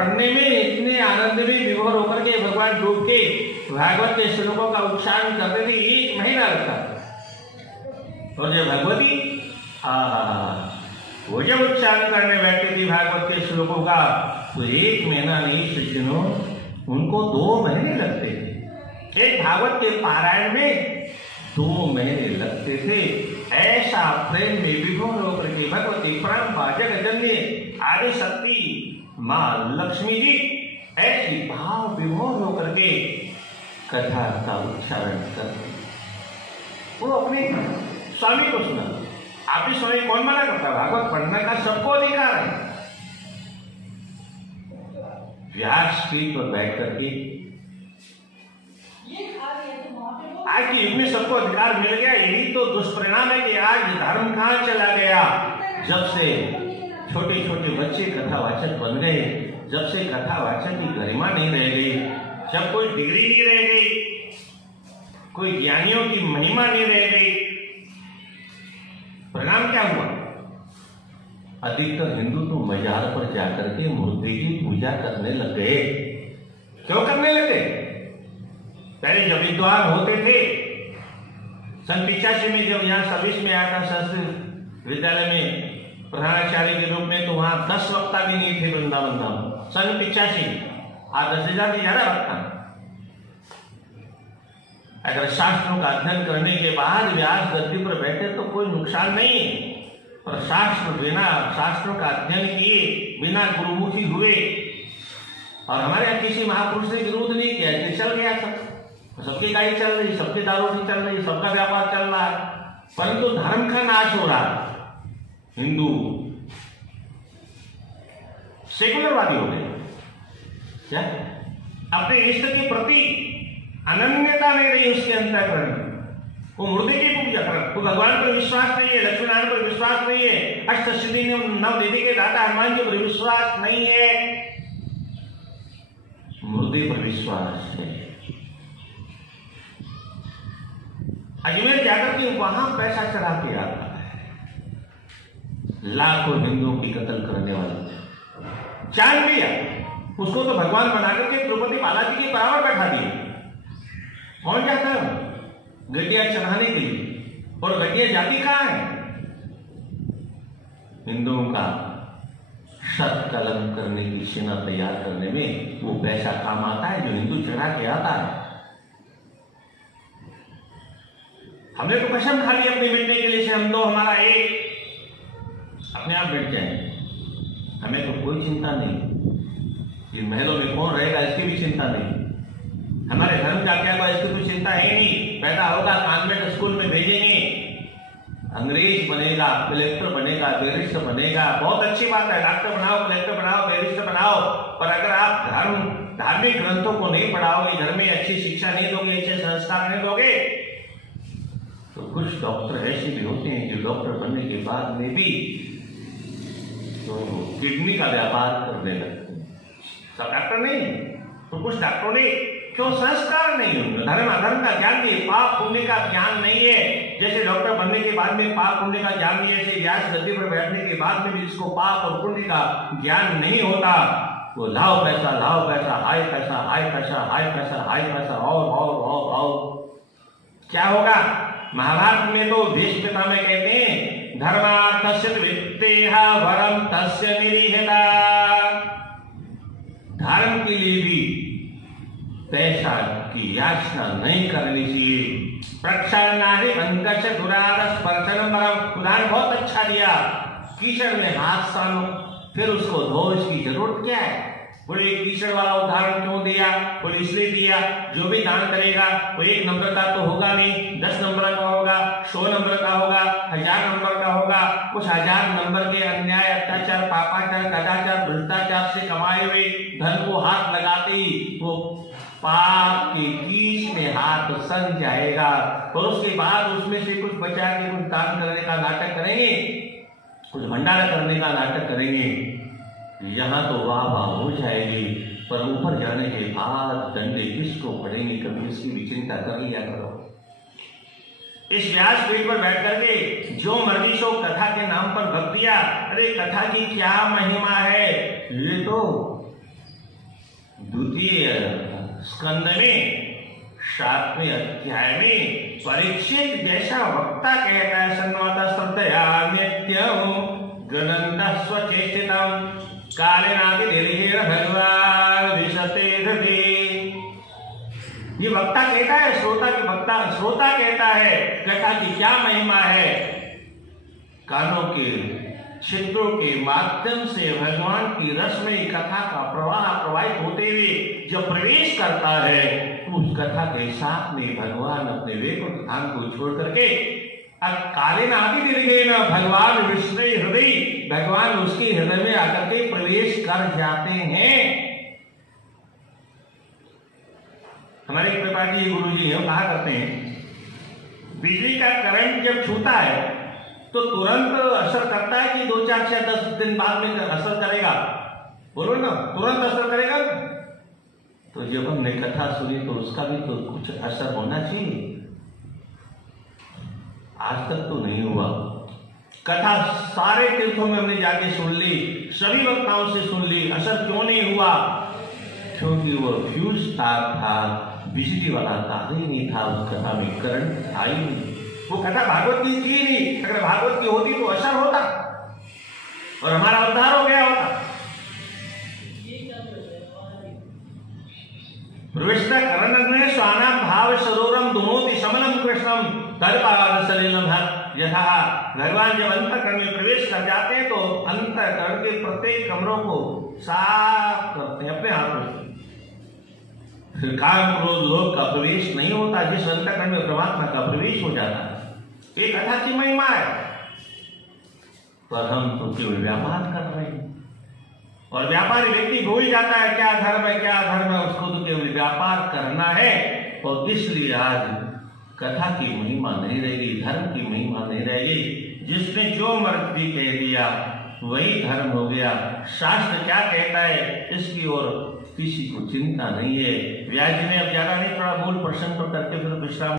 पढ़ने में इतने आनंद में विभोर होकर के भगवान डूब के भागवत के श्लोकों का उच्चारण करते थे, 1 महीना लगता था। और जब भगवती वो जब उच्चारण करने बैठती थी भागवत के श्लोकों का, तो 1 महीना नहीं सज्जनों, उनको 2 महीने लगते थे। एक भागवत के पारायण में 2 महीने लगते थे। ऐसा प्रेम में विभोर होकर के भगवती परम जगजननी आदि शक्ति मां लक्ष्मी जी ऐसी भाव विभोर होकर के कथा का उच्चारण करते, वो अपने स्वामी को सुना। आपके स्वामी कौन मना करता? भागवत पढ़ने का सबको अधिकार है। व्यासपीठ पर बैठ करके आज के युग में सबको अधिकार मिल गया। यही तो दुष्परिणाम है कि आज धर्म कहां चला गया। जब से छोटे छोटे बच्चे कथावाचक बन गए, जब से कथावाचक की गरिमा नहीं रह गई, जब कोई डिग्री नहीं रह गई, कोई ज्ञानियों की महिमा नहीं रह गई, परिणाम क्या हुआ? अधिकतर हिंदू तो मजार पर जाकर के मूर्ति की पूजा करने लग गए। क्यों करने लगे? पहले जब विद्वान होते थे, सन 85 में जब यहाँ सर्विस में आया था संस्कृत विद्यालय में प्रधानाचार्य के रूप में, तो वहां 10 वक्ता भी नहीं थे वृंदावन धाम। सन 85 आज 10,000 से ज्यादा वक्ता। अगर शास्त्रों का अध्ययन करने के बाद व्यास गद्दी पर बैठे तो कोई नुकसान नहीं है, पर शास्त्रों का अध्ययन किए बिना गुरुमुखी हुए, और हमारे यहाँ किसी महापुरुष ने विरोध नहीं किया, चल गया सब, सबकी गाड़ी चल रही, सबकी दारू चल रही, सबका व्यापार चल रहा है, परंतु धर्म का नाश हो रहा। हिंदू सेकुलरवादी हो गए, क्या अपने इष्ट के प्रति अनन्यता नहीं रही उसके अंतःकरण में। वो मूर्ति की पूजा कर, वो भगवान पर विश्वास नहीं है, लक्ष्मीनारायण पर विश्वास नहीं है, अष्ट सिद्धि नव निधि के दाता हनुमान जी पर विश्वास नहीं है, मूर्ति पर विश्वास है। अजमेर जाकर के वहां पैसा चढ़ा के आता है, लाखों हिंदुओं की कत्ल करने वाला जान लिया, उसको तो भगवान बनाकर के तिरुपति बालाजी के बराबर बैठा दिया। कौन जाता है गड्डिया चढ़ाने के लिए? और गड्डिया जाती कहां है? हिंदुओं का शत कलम करने की सेना तैयार करने में वो पैसा काम आता है जो हिंदू चढ़ा के आता है। हमने तो कसम खा ली अपने मिटने के लिए से हम दो हमारा एक अपने आप मिट जाए, हमें तो कोई चिंता नहीं। ये महलों में कौन रहेगा इसकी भी चिंता नहीं, हमारे धर्म का क्या हुआ इसकी कोई चिंता है नहीं। पैदा होगा कॉन्वेंट स्कूल में भेजेंगे, अंग्रेज बनेगा, कलेक्टर बनेगा, बैरिस्टर बनेगा, बहुत अच्छी बात है, डॉक्टर बनाओ, कलेक्टर बनाओ, बैरिस्टर बनाओ, पर अगर आप धार्मिक ग्रंथों को नहीं पढ़ाओगे, घर में अच्छी शिक्षा नहीं दोगे, अच्छे संस्कार नहीं दोगे, तो कुछ डॉक्टर ऐसे भी होते हैं जो डॉक्टर बनने के बाद में भी तो किडनी का व्यापार करने लगते हैं। सब डॉक्टर नहीं, तो कुछ डॉक्टरों ने क्यों संस्कार नहीं होंगे, धर्म अधर्म का ज्ञान नहीं, पाप पुण्य का ज्ञान नहीं है। जैसे डॉक्टर बनने के बाद में पाप पुण्य का ज्ञान नहीं है, ऐसे व्यास गद्दी पर बैठने के बाद में भी जिसको पाप और पुण्य का ज्ञान नहीं होता, वो लाओ पैसा, हाय पैसा, हाय पैसा, हाय पैसा, हाय पैसा, और क्या होगा? महाभारत में तो देश पिता में कहते हैं धर्मार्थस्य वित्तेह वरम तस्य निरीहता, धर्म के लिए भी पैसा की याचना नहीं करनी चाहिए। प्रक्षालनादि अंकश दुरार स्पर्शन परम, उदाहरण बहुत अच्छा दिया, कीचड़ में हाथ सानो फिर उसको धो, इसकी जरूरत क्या है? बोले कीचड़ वाला उदाहरण क्यों दिया? बोले इसलिए दिया जो भी दान करेगा वो 1 नंबर का तो होगा नहीं, 10 नंबर का होगा, 100 नंबर का होगा, 1000 नंबर का होगा। कुछ 1000 नंबर के अन्याय, अत्याचार, पापाचार, कदाचार, भ्रष्टाचार से कमाए हुए धन को हाथ लगाते ही वो पाप के कीच में हाथ सन जाएगा, और उसके बाद उसमें से कुछ बचा के कुछ दान करने का नाटक करेंगे, कुछ भंडारा करने का नाटक करेंगे। यहाँ तो वाह वाह हो जाएगी, पर ऊपर जाने के बाद डंडे किसको पड़ेंगे, कभी इसकी भी चिंता कर लिया करो। इस व्यासपीठ पर बैठ करके जो मर्जी सो कथा के नाम पर भक्तिया, अरे कथा की क्या महिमा है, ये तो द्वितीय स्कंद में 7वें अध्याय में परीक्षित जैसा वक्ता कहता है, सन्नवता श्रद्धयाम्यत्यं गणन्तः स्वचेष्टितं कालेनापि दीर्घेण भगवान् विशते हृदि। ये वक्ता कहता है, श्रोता कहता है कथा की क्या महिमा है। कानों के छिद्रों के माध्यम से भगवान की रसमयी कथा का प्रवाह प्रवाहित होते हुए जब प्रवेश करता है तो उस कथा के साथ में भगवान अपने वैकुंठ धाम को छोड़ करके कालीन आदि दीर्घेन भगवान विष्णु हृदय, भगवान उसके हृदय में आकर के प्रवेश कर जाते हैं। हमारे त्रिपाठी गुरु जी हम कहा करते हैं, बिजली का करंट जब छूता है तो तुरंत असर करता है कि 2, 4, 6, 10 दिन बाद में असर करेगा? बोलो ना, तुरंत असर करेगा। तो जब हमने कथा सुनी तो उसका भी तो कुछ असर होना चाहिए। आज तक तो नहीं हुआ। कथा सारे तीर्थों में हमने जाके सुन ली, सभी वक्ताओं से सुन ली, असर क्यों नहीं हुआ? क्योंकि वो फ्यूज तार था, बिजली वाला तार ही नहीं था उस कथा में, करंट था ही नहीं। वो कथा भागवत की थी नहीं, अगर भागवत की होती तो असर होता और हमारा उद्धार हो गया होता। प्रविष्ट करणग्ने स्वाना भाव सरोरम दुमोति समनम कृष्णम तर्पाद सलिलम यथा। भगवान जब अंतःकरण में प्रवेश कर जाते हैं तो अंतःकरण के प्रत्येक कमरों को साफ करते हैं अपने हाथों से। फिर काम क्रोध लोभ का प्रवेश नहीं होता, जिस अंतःकरण में परमात्मा का प्रवेश हो जाता है। एक कथा की महिमा है, पर हम तो केवल व्यापार कर रहे हैं और व्यापारी व्यक्ति भूल जाता है क्या धर्म है, क्या धर्म है। उसको तो केवल व्यापार करना है और इसलिए आज कथा की महिमा नहीं रहेगी, धर्म की महिमा नहीं रहेगी। जिसने जो मर्जी कह दिया वही धर्म हो गया। शास्त्र क्या कहता है इसकी ओर किसी को चिंता नहीं है। व्यास जी ने अब ज्यादा नहीं, थोड़ा मूल प्रश्न पर करके फिर विश्राम